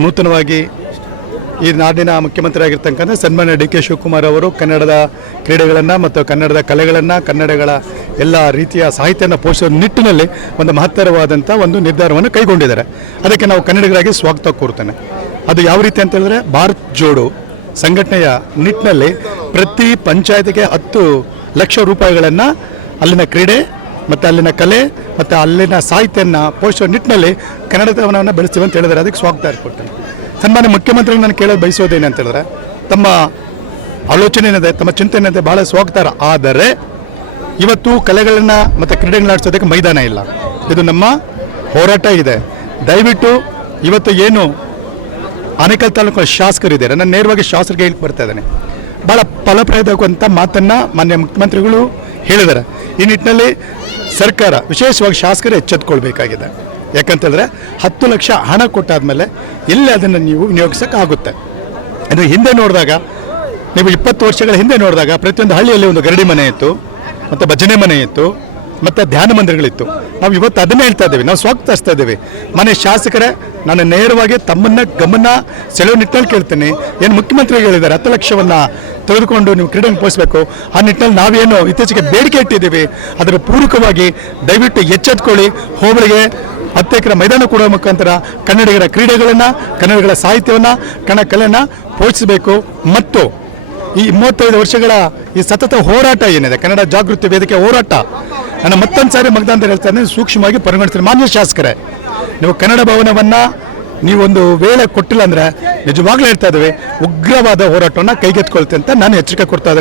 ನೂತನವಾಗಿ ಈ ನಾಡಿನ ಮುಖ್ಯಮಂತ್ರಿ ಆಗಿರ್ತಕ್ಕಂಥ ಸನ್ಮಾನ್ಯ ಡಿ ಕೆ ಶಿವಕುಮಾರ್ ಅವರು ಕನ್ನಡದ ಕ್ರೀಡೆಗಳನ್ನು ಮತ್ತು ಕನ್ನಡದ ಕಲೆಗಳನ್ನು ಕನ್ನಡಗಳ ಎಲ್ಲ ರೀತಿಯ ಸಾಹಿತ್ಯನ ಪೋಷಿಸುವ ನಿಟ್ಟಿನಲ್ಲಿ ಒಂದು ಮಹತ್ತರವಾದಂಥ ಒಂದು ನಿರ್ಧಾರವನ್ನು ಕೈಗೊಂಡಿದ್ದಾರೆ. ಅದಕ್ಕೆ ನಾವು ಕನ್ನಡಿಗರಾಗಿ ಸ್ವಾಗತ ಕೋರ್ತೇನೆ. ಅದು ಯಾವ ರೀತಿ ಅಂತ ಹೇಳಿದ್ರೆ, ಭಾರತ್ ಜೋಡೋ ಸಂಘಟನೆಯ ನಿಟ್ಟಿನಲ್ಲಿ ಪ್ರತಿ ಪಂಚಾಯತಿಗೆ 10 ಲಕ್ಷ ರೂಪಾಯಿಗಳನ್ನು ಅಲ್ಲಿನ ಕ್ರೀಡೆ ಮತ್ತು ಅಲ್ಲಿನ ಕಲೆ ಮತ್ತು ಅಲ್ಲಿನ ಸಾಹಿತ್ಯನ ಪೋಷಿಸುವ ನಿಟ್ಟಿನಲ್ಲಿ ಕನ್ನಡತನವನ್ನು ಬೆಳೆಸ್ತೀವಿ ಅಂತ ಹೇಳಿದರೆ ಅದಕ್ಕೆ ಸ್ವಾಗತ ಕೊಡ್ತೇನೆ. ಸನ್ಮಾನ್ಯ ಮುಖ್ಯಮಂತ್ರಿ ನಾನು ಕೇಳೋದು ಬಯಸೋದೇನೆ ಅಂತ ಹೇಳಿದ್ರೆ, ತಮ್ಮ ಆಲೋಚನೆ ಏನಿದೆ, ತಮ್ಮ ಚಿಂತನೆ ಏನಿದೆ, ಭಾಳ ಸ್ವಾಗತ. ಆದರೆ ಇವತ್ತು ಕಲೆಗಳನ್ನು ಮತ್ತು ಕ್ರೀಡೆಗಳನ್ನ ಆಡಿಸೋದಕ್ಕೆ ಮೈದಾನ ಇಲ್ಲ. ಇದು ನಮ್ಮ ಹೋರಾಟ ಇದೆ. ದಯವಿಟ್ಟು ಇವತ್ತು ಏನು ಆನೇಕಲ್ ತಾಲೂಕು ಶಾಸಕರಿದ್ದಾರೆ, ನಾನು ನೇರವಾಗಿ ಶಾಸಕರಿಗೆ ಹೇಳಿ ಬರ್ತಾ ಇದ್ದೇನೆ, ಭಾಳ ಫಲಪ್ರದವಾಗುವಂಥ ಮಾತನ್ನು ಮಾನ್ಯ ಮುಖ್ಯಮಂತ್ರಿಗಳು ಹೇಳಿದ್ದಾರೆ. ಈ ನಿಟ್ಟಿನಲ್ಲಿ ಸರ್ಕಾರ ವಿಶೇಷವಾಗಿ ಶಾಸಕರು ಎಚ್ಚೆತ್ತುಕೊಳ್ಬೇಕಾಗಿದೆ. ಯಾಕಂತಂದರೆ 10 ಲಕ್ಷ ಹಣ ಕೊಟ್ಟಾದಮೇಲೆ ಎಲ್ಲಿ ಅದನ್ನು ನೀವು ವಿನಿಯೋಗಿಸೋಕ್ಕಾಗುತ್ತೆ. ಅದು ಹಿಂದೆ ನೋಡಿದಾಗ, ನೀವು 20 ವರ್ಷಗಳ ಹಿಂದೆ ನೋಡಿದಾಗ ಪ್ರತಿಯೊಂದು ಹಳ್ಳಿಯಲ್ಲಿ ಒಂದು ಗರಡಿ ಮನೆ ಇತ್ತು, ಮತ್ತು ಭಜನೆ ಮನೆ ಇತ್ತು, ಮತ್ತು ಧ್ಯಾನ ಮಂದಿರಗಳಿತ್ತು. ನಾವು ಇವತ್ತು ಅದನ್ನೇ ಹೇಳ್ತಾ ಇದ್ದೀವಿ, ನಾವು ಸ್ವಾಗತಿಸ್ತಾ ಇದ್ದೀವಿ. ಮನೆ ಶಾಸಕರೇ, ನಾನು ನೇರವಾಗಿ ತಮ್ಮನ್ನು ಗಮನ ಸೆಳೆಯುವ ನಿಟ್ಟಿನಲ್ಲಿ ಕೇಳ್ತೀನಿ. ಏನು ಮುಖ್ಯಮಂತ್ರಿಗಳು ಹೇಳಿದ್ದಾರೆ 10 ಲಕ್ಷವನ್ನು ತೆಗೆದುಕೊಂಡು ನೀವು ಕ್ರೀಡೆಯನ್ನು ಪೋಷಿಸಬೇಕು, ಆ ನಿಟ್ಟಿನಲ್ಲಿ ನಾವೇನು ಇತ್ತೀಚೆಗೆ ಬೇಡಿಕೆ ಇಟ್ಟಿದ್ದೀವಿ ಅದರ ಪೂರಕವಾಗಿ ದಯವಿಟ್ಟು ಎಚ್ಚೆತ್ಕೊಳ್ಳಿ. ಹೋಬಳಿಗೆ 10 ಎಕರೆ ಮೈದಾನ ಕೊಡುವ ಮುಖಾಂತರ ಕನ್ನಡಿಗರ ಕ್ರೀಡೆಗಳನ್ನು, ಕನ್ನಡಿಗರ ಸಾಹಿತ್ಯವನ್ನು, ಕನ್ನಡ ಕಲೆಯನ್ನು ಪೋಷಿಸಬೇಕು. ಮತ್ತು ಈ 35 ವರ್ಷಗಳ ಈ ಸತತ ಹೋರಾಟ ಏನಿದೆ, ಕನ್ನಡ ಜಾಗೃತಿ ವೇದಿಕೆ ಹೋರಾಟ, ನಾನು ಮತ್ತೊಂದು ಸಾರಿ ಮತದಾನ ಹೇಳ್ತಾನೆ, ಸೂಕ್ಷ್ಮವಾಗಿ ಪರಿಗಣಿಸ್ತೀನಿ. ಮಾನ್ಯ ಶಾಸಕರೇ, ನೀವು ಕನ್ನಡ ಭವನವನ್ನು ನೀವೊಂದು ವೇಳೆ ಕೊಟ್ಟಿಲ್ಲ ಅಂದರೆ ನಿಜವಾಗ್ಲೂ ಹೇಳ್ತಾ ಇದ್ದೀವಿ, ಉಗ್ರವಾದ ಹೋರಾಟವನ್ನು ಕೈಗೆತ್ಕೊಳ್ತೆ ಅಂತ ನಾನು ಎಚ್ಚರಿಕೆ ಕೊಡ್ತಾ ಇದ್ದೇನೆ.